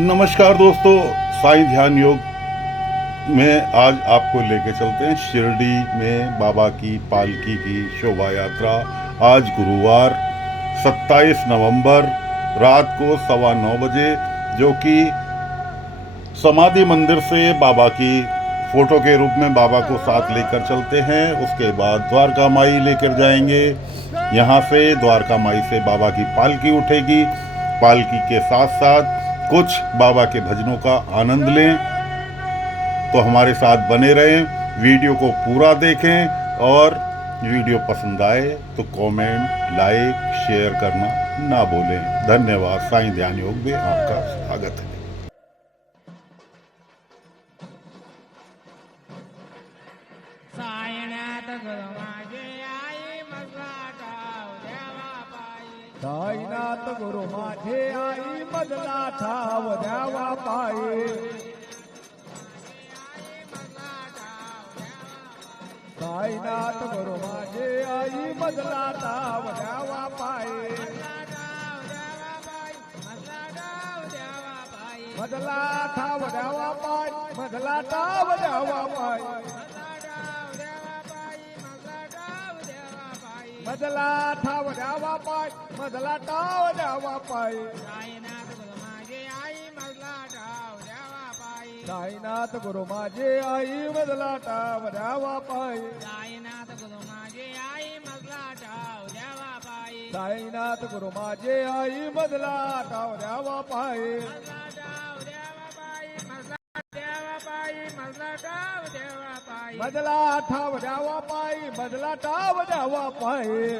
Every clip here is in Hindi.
नमस्कार दोस्तों, साईं ध्यान योग में आज आपको लेके चलते हैं शिरडी में बाबा की पालकी की शोभा यात्रा आज गुरुवार 27 नवंबर, रात को सवा नौ बजे, जो कि समाधि मंदिर से बाबा की फ़ोटो के रूप में बाबा को साथ लेकर चलते हैं। उसके बाद द्वारका माई लेकर जाएँगे। यहाँ से द्वारका माई से बाबा की पालकी उठेगी। पालकी के साथ साथ कुछ बाबा के भजनों का आनंद लें तो हमारे साथ बने रहें, वीडियो को पूरा देखें, और वीडियो पसंद आए तो कमेंट लाइक शेयर करना ना भूलें। धन्यवाद। साईं ध्यान योग में आपका स्वागत है। आई मधला ठाव द्यावा पायी. साईनाथ बरो माझे आई मधला ठाव द्यावा पाये. मधला ठाव द्यावा पाय मधला ठाव द्यावा पाय. मधला ठाव द्यावा पाय मधला टाव द्यावा पाय. सायनाथ गुरु माझे आई मजला ठाव देवा पायी. साईनाथ गुरु माझे आई मधला टाव द्यावा पाय. सायनाथ गुरु माझे आई मजला ठाव देवा पायी. मजला ठाव द्यावा पायी मजला टाव द्यावा पायी.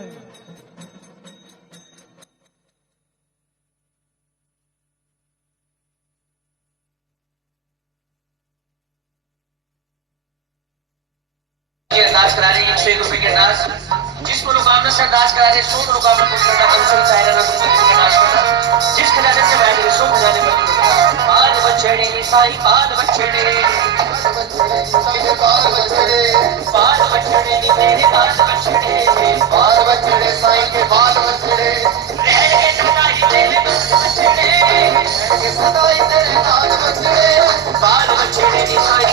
अरदास करा रहे हैं सौ मनोकामना पूर्ण करना कंसल चाहे ना तुम की अरदास करना। जिस खजाने से बैठ गए सौ खजाने पर बाल बछड़े साई बाल बछड़े। बाल बछड़े बाल बछड़े नी मेरे बाल बछड़े। बाल बछड़े साई के बाल बछड़े। रह गए सदा ही तेरे बछड़े। सदा ही तेरे बछड़े। बाल बछड़े नी साई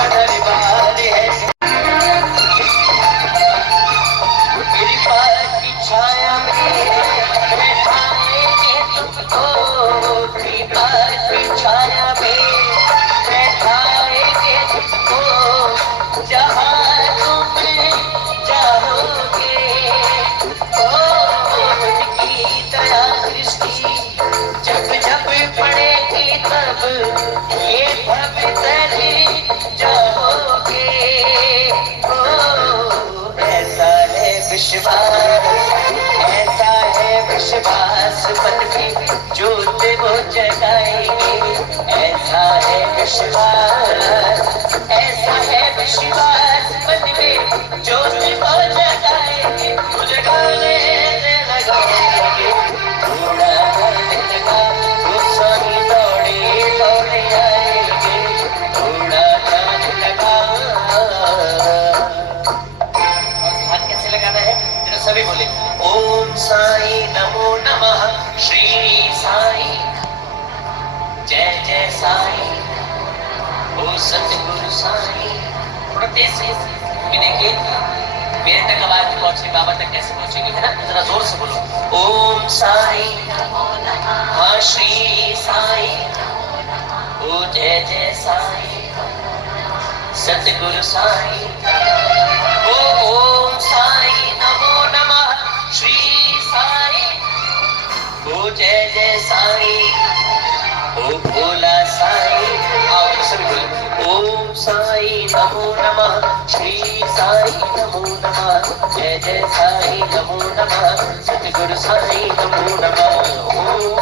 शिरडी में खुला दरबार है ऐसा है विश्वास ऐसा है विश्वास ऐसा है विश्वास ऐसा है विश्वास। देश में देखिए मेरे तक आवाज़ नहीं पहुँची बाबा तक कैसे पहुंचेगी है ना जरा ज़ोर से बोलो ओम साई हाँ श्री साई ओ जय जय साई सतगुरु साई ओ ओम साई नमो नमः, श्री साई। ओ जय जय साई। नमो नमः श्री साई नमो नमः जय जय साई नमो नमः सतगुरु साई नमो नमः ओम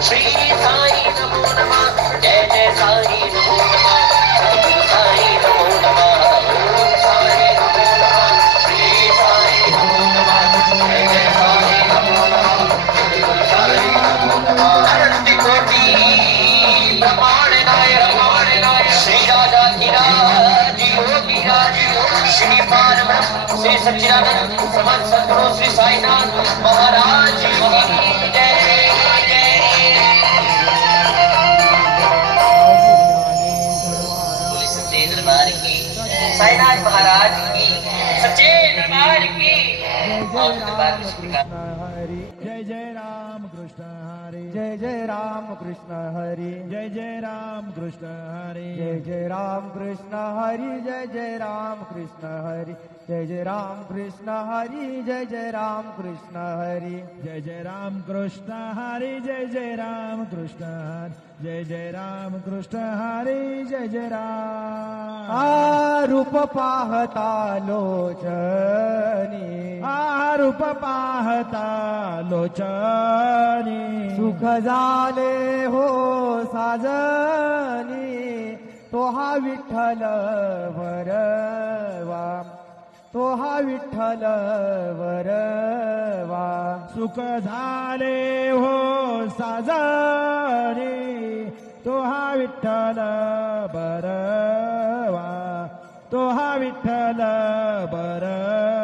Sri सच्चिदानंद जय साईनाथ महाराज की जय जय राम कृष्ण हरि, जय जय राम कृष्ण हरि, जय जय राम कृष्ण हरि, जय जय राम कृष्ण हरि, जय जय राम कृष्ण हरि। जय जय राम कृष्ण हरि जय जय राम कृष्ण हरि। जय जय राम कृष्ण हरि जय जय राम कृष्ण हरि। जय जय राम कृष्ण हरि जय जय राम। आ रूप पाहता लोचनी। आ रूप पाहता लोचनी। सुख झाले हो साजनी तो हा विठ्ठल वरवा तो हा विठ्ठल वरवा. सुख झाले हो साजरे. तो हा विठ्ठल बरवा तो हा विठ्ठल बरवा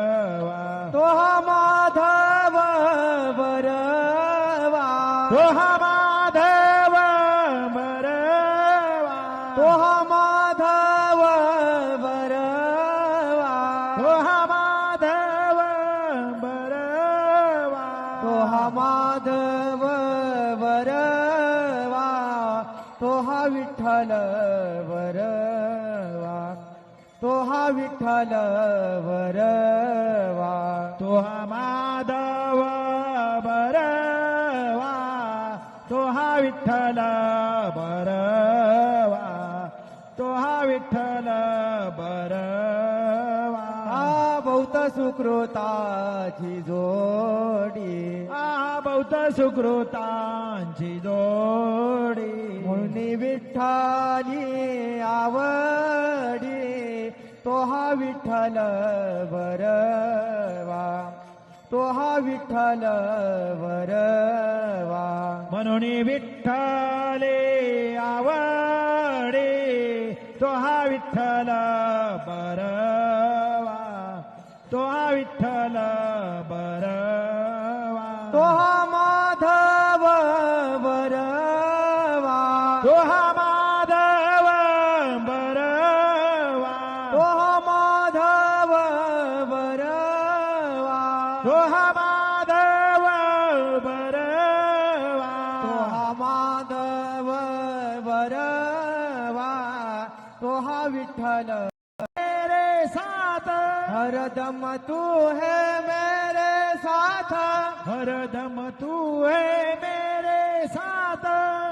विठ्ठल वरवा तो हा विठ्ठल वरवा तो हा माधव बरवा तो हा विठ्ठल बरवा सुकृताची जोडी. आ बहुत सुकृतांची जोडी. म्हणून विठ्ठली आवडी तो हा विठ्ठल बरवा तो हा विठ्ठल वरवा. म्हणून विठ्ठले आवडे तो हा विठ्ठल बरवा तो विठ्ठल बरवा. तो माधव बरवा. तो माधव बरवा. तो माधव बरवा. तो माधव बरवा. तो हा माधव बरवा. तो विठ्ठल हरदम तू है मेरे साथ। हरदम तू है मेरे साथ।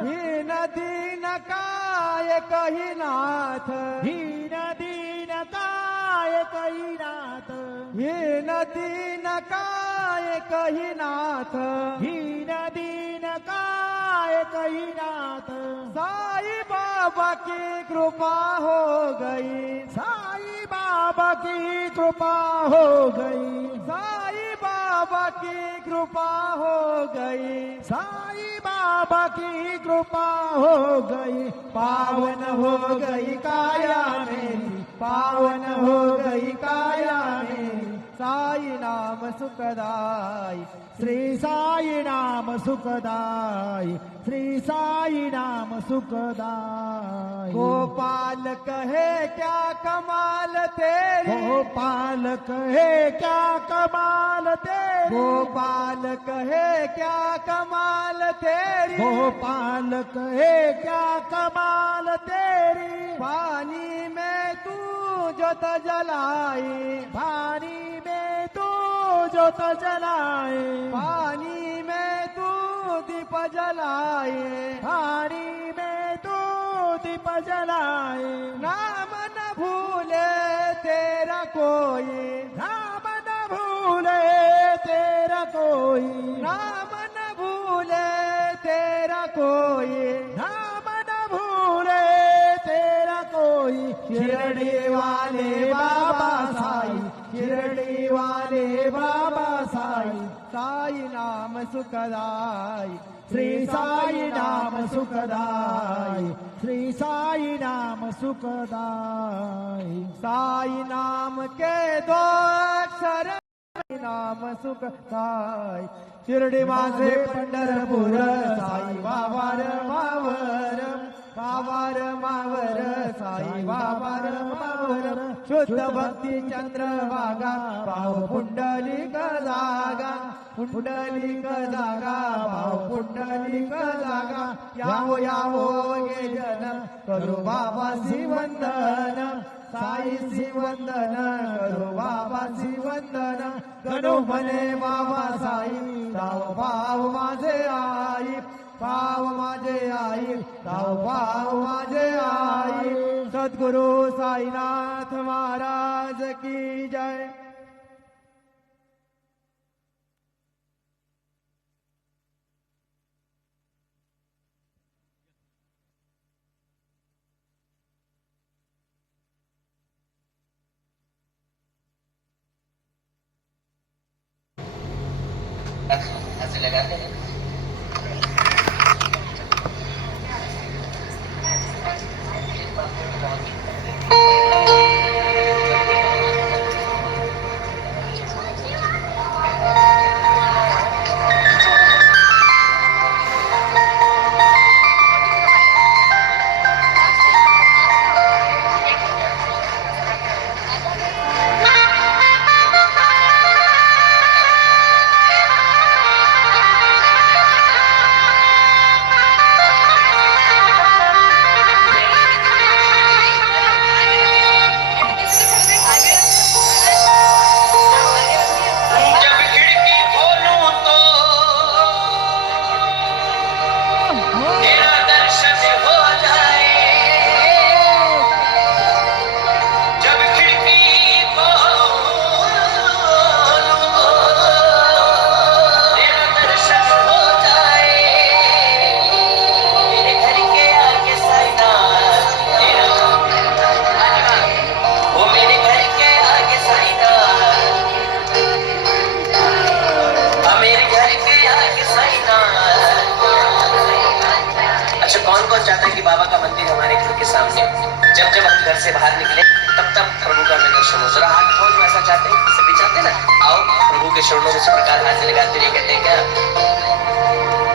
ही नदी न काय कही नाथ। ही नदी न काय कही नाथ। ही नदी न काय कही नाथ। ही नदी न काय कही नाथ। साई बाबा की कृपा हो गई। साई बाबा की कृपा हो गई। साई बाबा की कृपा हो गई। साई बाबा की कृपा हो गई। पावन हो गई काया मेरी, पावन हो गई काया मेरी। साई नाम सुखदाई। श्री साई नाम सुखदाई। श्री साई नाम सुखदाई। गोपाल कहे क्या कमाल तेरी? गोपाल कहे क्या कमाल तेरी? गोपाल कहे क्या कमाल तेरी? गोपाल कहे क्या कमाल तेरी? पानी में तू जोत जलाए पानी में तू जोत जलाए पानी में तू दीप जलाए पानी में तू दीप जलाए नाम न भूले तेरा कोई नाम न भूले तेरा कोई नाम सुखदाय। श्री साई नाम सुखदाय। श्री साई नाम सुखदाई साई नाम के दो अक्षर नाम सुखदाय। शिर्डी माझे पंढरपूर साई वावर मावर वावर मावर साई वावर मावर। शुद्ध भक्ती चंद्रभागा भाव पुंडलिक जागा। पुंडलिक जागा भाव पुंडलिक जागा. यावो यावो ये जन करू बाबा वंदन साई वंदन करू बाबा वंदन गणू म्हणे बाबा साई धाव भाव माझे आई. पाव माझे आई धाव भाव माझे आई. सद्गुरु साईनाथ महाराज की जय. घर से बाहर निकले, तब तब प्रभु का हमें दर्शन हो। जरा हाथ खोल ऐसा चाहते हैं सभी चाहते हैं ना। आओ, प्रभु के चरणों में इस प्रकार हाथ लगाते रहिए कहते हैं, क्या?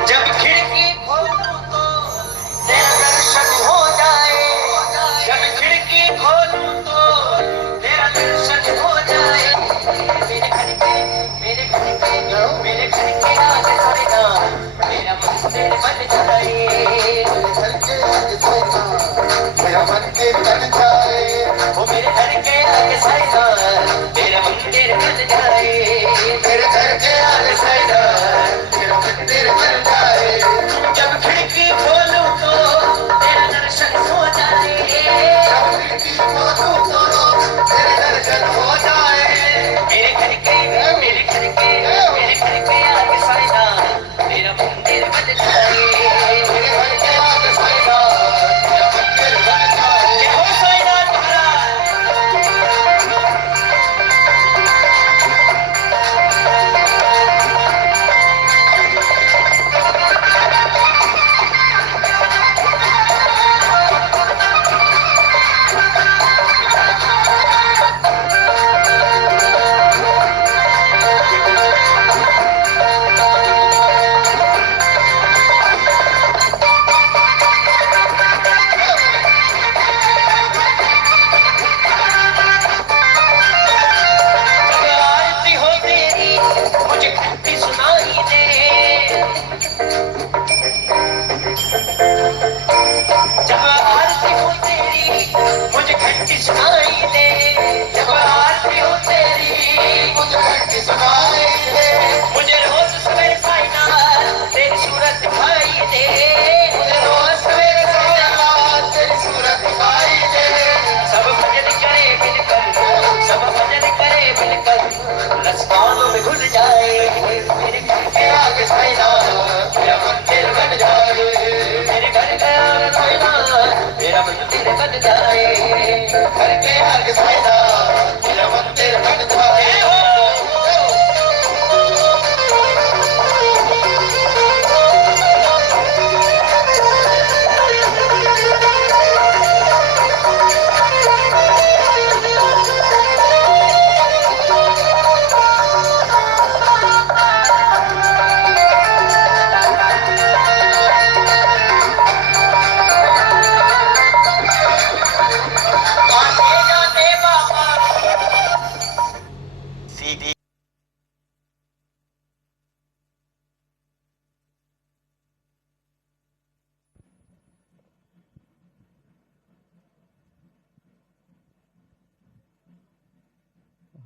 जब खिड़की तो तेरा तो तेरा मेरे घर के मेरे घर के मेरे घर के मेरा मंदिर बन जाए। मेरा मन के तन जाए, वो मेरे घर के आगे सारे नाम मेरा मंदिर बन जाए। ਹਰ ਕੇ ਹਰ ਕਿਸੇ ਦਾ ਤੇਰਾ ਮੰਦਿਰ ਹਟ ਜਾਏ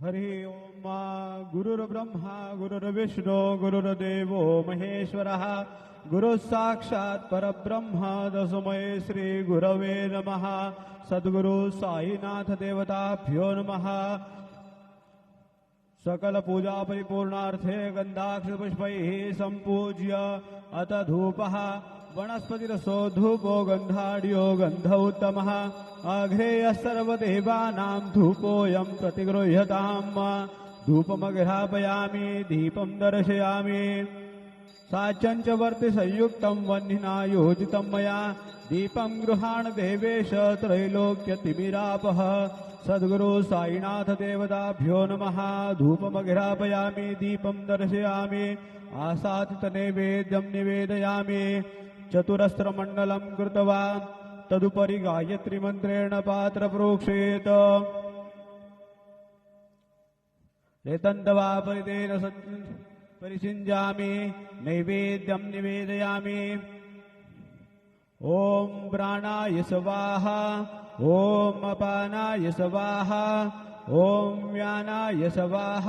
हरि ओम गुरुर्ब्रह्मा, गुरुर्विष्णु, गुरुर्देवो महेश्वरः। गुरुः साक्षात् परब्रह्म तस्मै श्री गुरवे नमः। सद्गुरु साईनाथ देवताभ्यो नमः। सकल पूजा परिपूर्णार्थे गंधाक्ष पुष्पैः सम्पूज्य अत धूपः। वनस्पतिरसो धूपो गन्धाढ्यो गन्ध उत्तमः अघ्रेयः सर्वदेवानां धूपोऽयं प्रतिगृह्यताम्। धूपमग्रापयामि दीपं दर्शयामि। साचञ्च वर्ति संयुक्तं वह्निना योजितं मया। दीपं गृहाण देवेश त्रैलोक्यतिमिरापः सद्गुरु साईनाथ देवताभ्यो नमः। धूपमघ्रापयामि दीपं दर्शयामि। आसातितनैवेद्यं निवेदयामि। चतुरस्त्रमण्डलम् कृतवान्। तदुपरि गायत्रीमन्त्रेण पात्र प्रोक्षेत् वा परितेनजामि नैवेद्यम्। निवेदयामि ॐ प्राणाय प्राणायसवाः ॐ अपानायसवाः ॐनायसवाः ॐ व्यानाय स्वाः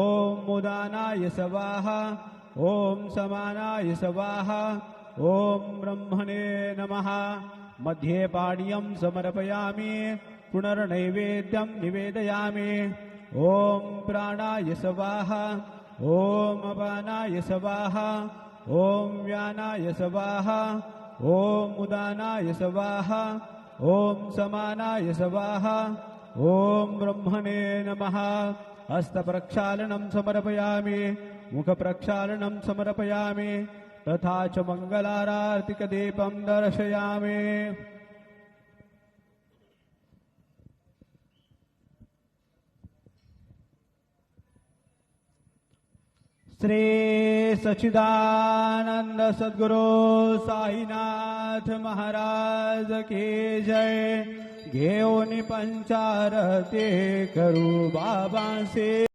ॐ मुदानाय स्वाः ॐ समानाय समानायसवाः ॐ ब्रह्मणे नमः। मध्ये पाणीयं समर्पयामि पुनर्नैवेद्यं निवेदयामि। ॐ प्राणाय स्वाहा ॐ अपानाय स्वाहा ॐ व्यानाय स्वाहा ॐ उदानाय स्वाहा ॐ समानाय स्वाहा। ॐ ब्रह्मणे नमः। हस्तप्रक्षालनं समर्पयामि मुखप्रक्षालनं समर्पयामि तथा च मङ्गलारार्तिकदीपं दर्शयामि। श्री सच्चिदानंद सद्गुरु महाराज की जय। घेऊन पंचारते करू बाबांचे